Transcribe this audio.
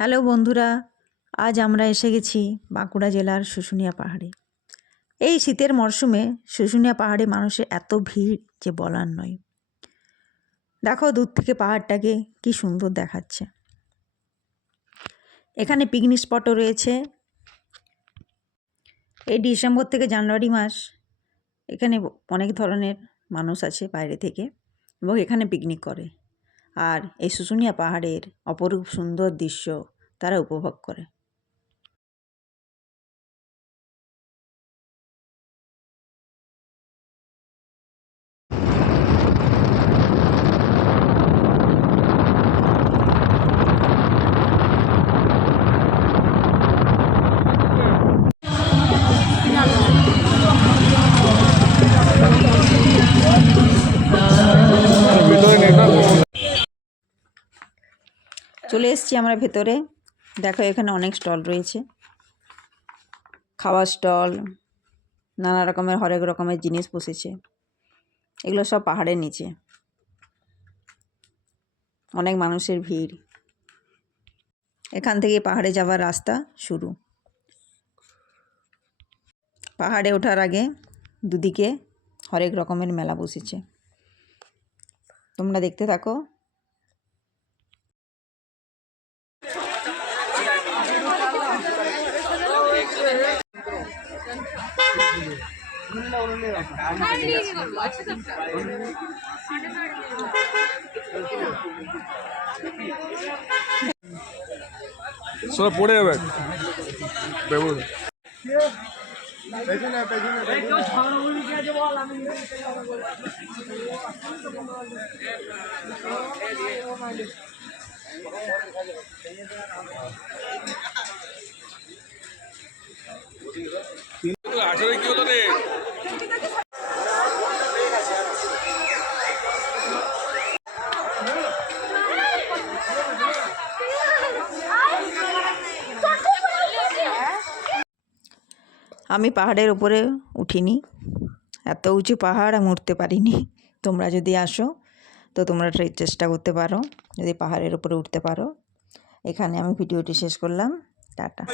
Hello বন্ধুরা, আজ আমরা এসে গেছি বাঁকুড়া জেলার শুশুনিয়া পাহাড়ে। এই শীতের মরশুমে শুশুনিয়া পাহাড়ে মানুষের এত ভিড় যে বলার নয়। দেখো দূর থেকে পাহাড়টাকে কি সুন্দর দেখাচ্ছে। এখানে পিকনিক স্পটও রয়েছে। এই ডিসেম্বর থেকে জানুয়ারি মাস, এখানে অনেক ধরনের মানুষ আছে বাইরে থেকে এবং এখানে পিকনিক করে। আর এই শুশুনিয়া পাহাড়ের অপরূপ সুন্দর দৃশ্য তারা উপভোগ করে। চলে এসেছি আমরা ভেতরে। দেখো, এখানে অনেক স্টল রয়েছে। খাওয়ার স্টল, নানা রকমের, হরেক রকমের জিনিস বসেছে। এগুলো সব পাহাড়ের নিচে। অনেক মানুষের ভিড়। এখান থেকে পাহাড়ে যাওয়ার রাস্তা শুরু। পাহাড়ে ওঠার আগে দুদিকে হরেক রকমের মেলা বসেছে। তোমরা দেখতে থাকো। সব পড়ে যাবে। আসলে কি হলো রে? আমি পাহাড়ের উপরে উঠিনি। এত উঁচু পাহাড় আমি উঠতে পারিনি। তোমরা যদি আসো, তো তোমরা চেষ্টা করতে পারো, যদি পাহাড়ের উপরে উঠতে পারো। এখানে আমি ভিডিওটি শেষ করলাম। টাটা।